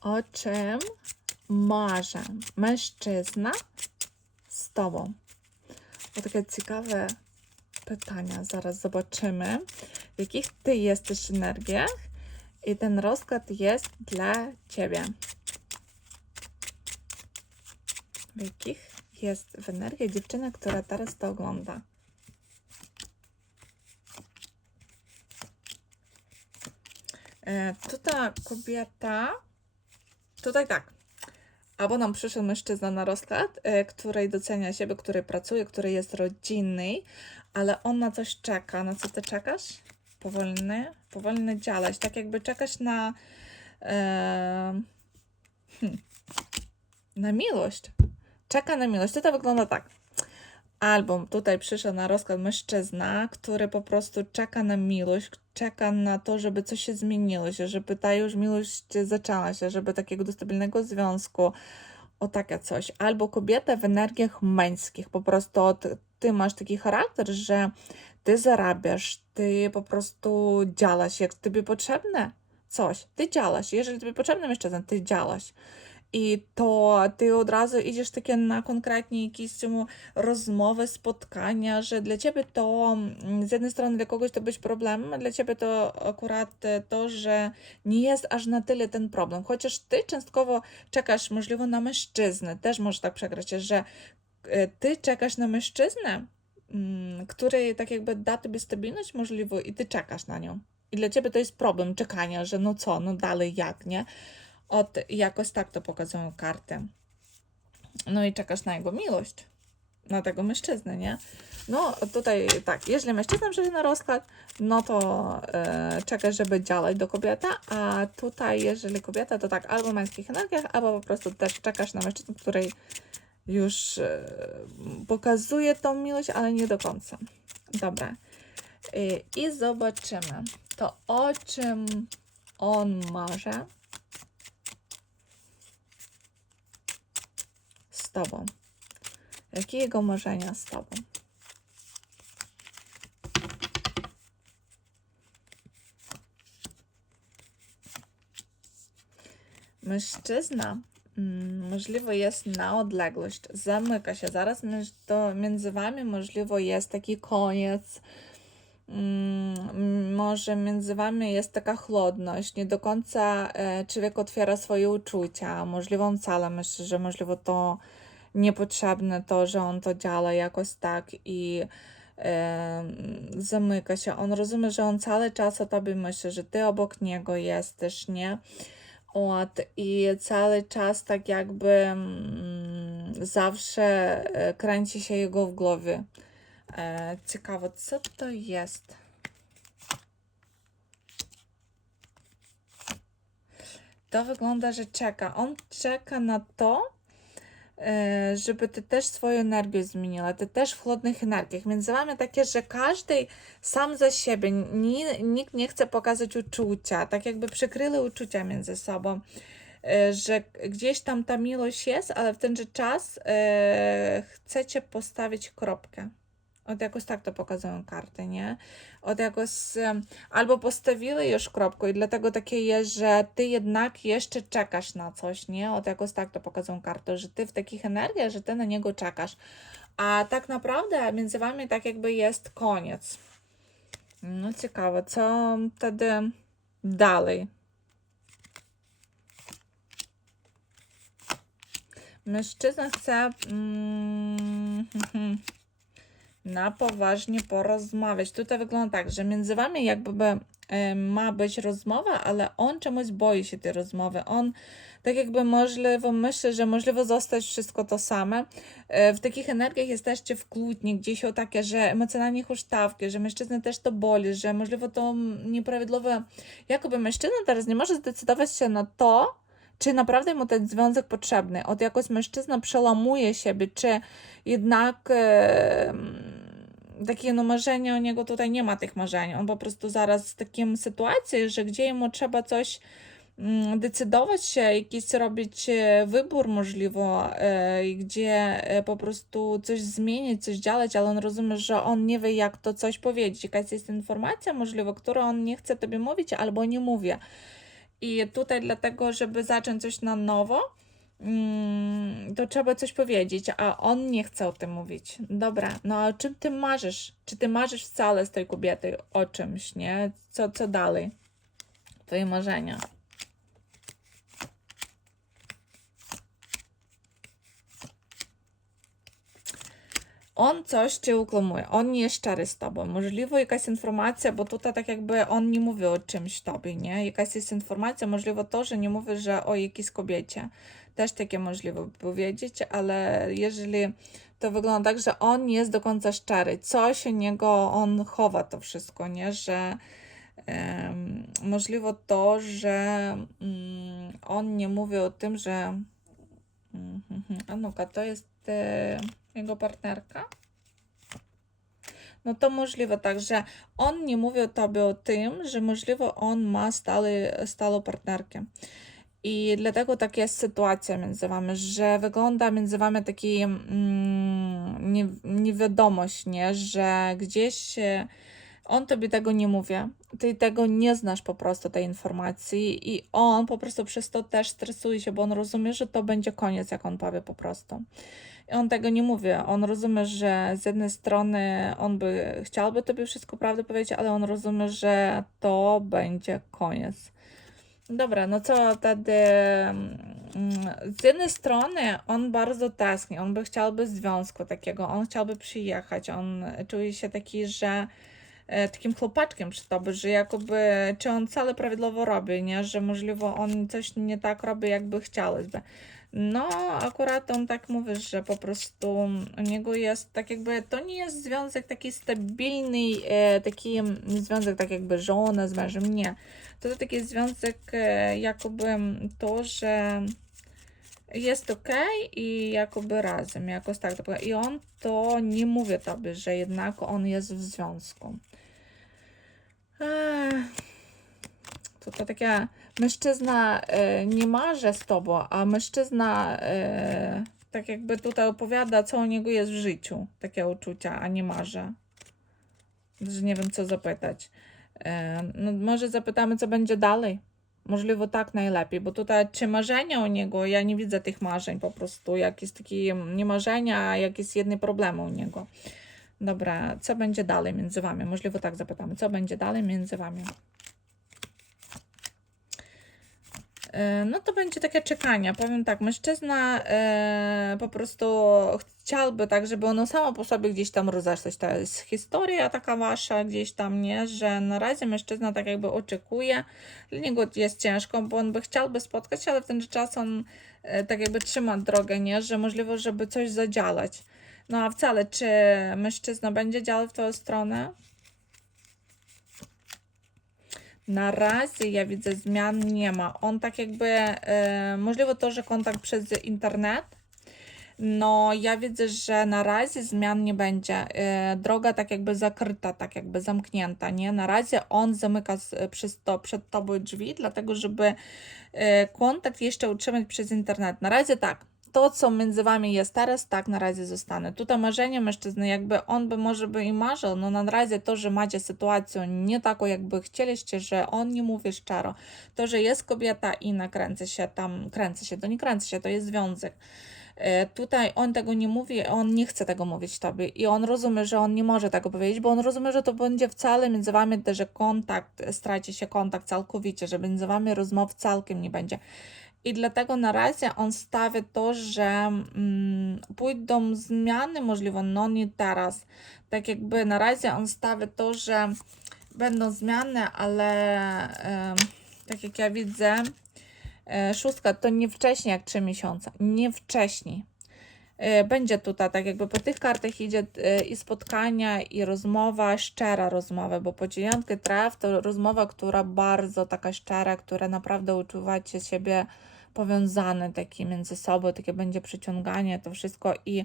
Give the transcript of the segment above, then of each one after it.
O czym marzy mężczyzna z tobą? O takie ciekawe pytania. Zaraz zobaczymy, w jakich ty jesteś energiach i ten rozkład jest dla ciebie. W jakich jest w energii dziewczyna, która teraz to ogląda? E, tutaj kobieta, tutaj tak, albo nam przyszedł mężczyzna na rozkład, e, której docenia siebie, który pracuje, który jest rodzinny, ale on na coś czeka. Na co ty czekasz? Powolny, powolny działać, tak jakby czekasz na e, hmm, na miłość. Czeka na miłość. To, to wygląda tak. Albo tutaj przyszedł na rozkład mężczyzna, który po prostu czeka na miłość, czeka na to, żeby coś się zmieniło się, żeby ta już miłość zaczęła się, żeby takiego do stabilnego związku, o takie coś. Albo kobieta w energiach męskich, po prostu od, ty masz taki charakter, że ty zarabiasz, ty po prostu działasz, jak tobie potrzebne coś, ty działasz. Jeżeli tobie potrzebny mężczyzna, ty działasz I to ty od razu idziesz takie na konkretnie jakieś цьому rozmowy, spotkania, że dla ciebie to mm, z jednej strony dla kogoś to być problemem, a dla ciebie to akurat e, to, że nie jest aż na tyle ten problem. Chociaż ty częstkowo czekasz możliwe na mężczyznę, też może tak przegrać, że e, ty czekasz na mężczyznę, mm, który tak jakby da tobie stabilność możliwą i ty czekasz na nią. I dla ciebie to jest problem czekania, że no co, no dalej jak, nie? От jakoś tak to pokazują karty. No i czekasz na jego miłość, na tego mężczyznę, nie? No tutaj tak, jeżeli mężczyzna przyjdzie na rozkład, no to e, czekasz, żeby działać do kobieta, a tutaj jeżeli kobieta, to tak, albo w męskich energiach, albo po prostu też czekasz na mężczyznę, której już e, pokazuje tą miłość, ale nie do końca. Dobra. I, I zobaczymy, to o czym on marzy. Z Tobą? Jakie jego marzenia z Tobą? Mężczyzna mm, możliwe jest na odległość, zamyka się. Zaraz między Wami możliwe jest taki koniec, Mm, mm, może między wami jest taka chłodność, nie do końca e, człowiek otwiera swoje uczucia. Możliwe wcale myśli, że możliwe to niepotrzebne, to, że on to działa jakoś tak i e, zamyka się. On rozumie, że on cały czas o tobie myśli, że ty obok niego jesteś, nie? I cały czas tak jakby mm, zawsze e, kręci się jego w głowie. E, ciekawe, co to jest? To wygląda, że czeka. On czeka na to, e, żeby ty też swoją energię zmieniła, ty też w chłodnych energiach. Między wami takie, że każdy sam za siebie, nikt nie chce pokazać uczucia, tak jakby przykryli uczucia między sobą, e, że gdzieś tam ta miłość jest, ale w ten czas e, chcecie postawić kropkę. Od jakoś tak to pokazują karty, nie? Od jakoś albo postawiły już kropkę i dlatego takie jest, że ty jednak jeszcze czekasz na coś, nie? Od jakoś tak to pokazują karty, że ty w takich energiach, że ty na niego czekasz. A tak naprawdę między wami tak jakby jest koniec. No ciekawe, co wtedy dalej? Mężczyzna chce... Mm, na poważnie porozmawiać. Tutaj wygląda tak, że między wami jakby e, ma być rozmowa, ale on czemuś boi się tej rozmowy. On tak jakby możliwe, myślę, że możliwe zostać wszystko to same. E, w takich energiach jesteście w kłótni, gdzieś o takie, że emocjonalnie huśtawki, że mężczyznę też to boli, że możliwe to nieprawidłowe, jakoby mężczyzna teraz nie może zdecydować się na to, czy naprawdę mu ten związek potrzebny. Od jakoś mężczyzna przełamuje siebie, czy jednak e, takie no marzenia, o niego tutaj nie ma tych marzeń. On po prostu zaraz w takim sytuacji, że gdzie mu trzeba coś mm, decydować się, jakiś robić e, wybór możliwy, e, gdzie e, po prostu coś zmienić, coś działać, ale on rozumie, że on nie wie, jak to coś powiedzieć. Jakaś jest informacja możliwa, którą on nie chce tobie mówić, albo nie mówi. I tutaj dlatego, żeby zacząć coś na nowo, to trzeba coś powiedzieć, a on nie chce o tym mówić. Dobra, no a czym ty marzysz? Czy ty marzysz wcale z tej kobiety o czymś, nie? Co, co dalej? Twoje marzenia. On coś cię ukłamuje, on nie jest szczery z tobą. Możliwe jakaś informacja, bo tutaj tak jakby on nie mówi o czymś tobie, nie? Jakaś jest informacja, możliwe to, że nie mówi, że o jakiejś kobiecie. Też takie możliwe powiedzieć, ale jeżeli to wygląda tak, że on nie jest do końca szczery, coś u niego, on chowa to wszystko, nie? Że um, możliwe to, że um, on nie mówi o tym, że um, a no-ka, to jest e, jego partnerka? No to możliwe tak, że on nie mówi o tobie o tym, że możliwe on ma stały, stałą partnerkę. I dlatego taka jest sytuacja między wami, że wygląda między wami taki mm, nie, niewiadomość, nie? że gdzieś on tobie tego nie mówi, ty tego nie znasz po prostu tej informacji i on po prostu przez to też stresuje się, bo on rozumie, że to będzie koniec, jak on powie po prostu. On tego nie mówi. On rozumie, że z jednej strony on by chciałby tobie wszystko prawdę powiedzieć, ale on rozumie, że to będzie koniec. Dobra, no co wtedy? Mm, z jednej strony on bardzo tęskni, on by chciałby związku takiego, on chciałby przyjechać, on czuje się taki, że e, takim chłopaczkiem przy tobie, że jakoby, czy on wcale prawidłowo robi, nie? że możliwe on coś nie tak robi, jakby chciałby. No, akurat on tak mówi, że po prostu u niego jest tak jakby, to nie jest związek taki stabilny, e, taki związek tak jakby żona z mężem, nie. To jest taki związek e, jakoby to, że jest ok i jakoby razem, jakoś tak. I on to nie mówi tobie, że jednak on jest w związku. Ech. To, to takie mężczyzna e, nie marzy z tobą, a mężczyzna e, tak jakby tutaj opowiada, co u niego jest w życiu. Takie uczucia, a nie marzy. Że nie wiem, co zapytać. E, no, może zapytamy, co będzie dalej. Możliwe tak najlepiej, bo tutaj czy marzenia u niego, ja nie widzę tych marzeń po prostu, jakieś takie nie marzenia, a jakieś jedne problemy u niego. Dobra, co będzie dalej między wami? Możliwe tak zapytamy, co będzie dalej między wami? E, no to będzie takie czekanie. Powiem tak, mężczyzna e, po prostu chciałby tak, żeby ono samo po sobie gdzieś tam rozeszło. To jest historia taka wasza gdzieś tam, nie? Że na razie mężczyzna tak jakby oczekuje. Dla niego jest ciężko, bo on by chciałby spotkać, ale w ten czas on e, tak jakby trzyma drogę, nie? Że możliwe, żeby coś zadziałać. No a wcale, czy mężczyzna będzie działał w tę stronę? Na razie ja widzę zmian nie ma. On tak jakby, e, możliwe to, że kontakt przez internet, no ja widzę, że na razie zmian nie będzie. E, droga tak jakby zakryta, tak jakby zamknięta, nie? Na razie on zamyka z, przez to, przed tobą drzwi, dlatego żeby e, kontakt jeszcze utrzymać przez internet. Na razie tak, to, co między wami jest teraz, tak na razie zostanę. Tutaj marzenie mężczyzny, jakby on by może by i marzył, no na razie to, że macie sytuację nie taką, jakby chcieliście, że on nie mówi szczero, to, że jest kobieta i nakręca się tam, kręci się, to nie kręci się, to jest związek. E, tutaj on tego nie mówi, on nie chce tego mówić tobie i on rozumie, że on nie może tego powiedzieć, bo on rozumie, że to będzie wcale między wami, że kontakt, straci się kontakt całkowicie, że między wami rozmów całkiem nie będzie. I dlatego na razie on stawia to, że mm, pójdą zmiany możliwe, no nie teraz. Tak jakby na razie on stawia to, że będą zmiany, ale e, tak jak ja widzę, e, szóstka to nie wcześniej jak 3 miesiące, nie wcześniej. E, będzie tutaj, tak jakby po tych kartach idzie e, i spotkania, i rozmowa, szczera rozmowa, bo po dziewiątkę traw to rozmowa, która bardzo taka szczera, która naprawdę uczuwacie siebie powiązane takie między sobą, takie będzie przyciąganie, to wszystko i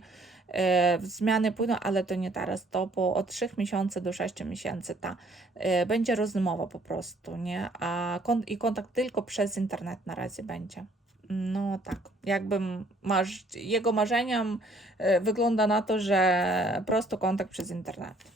e, zmiany pójdą, ale to nie teraz, to po od 3 miesięcy do 6 miesięcy ta e, będzie rozmowa po prostu, nie? A kon i kontakt tylko przez internet na razie będzie. No tak, jakby masz, jego marzeniem e, wygląda na to, że prosto kontakt przez internet.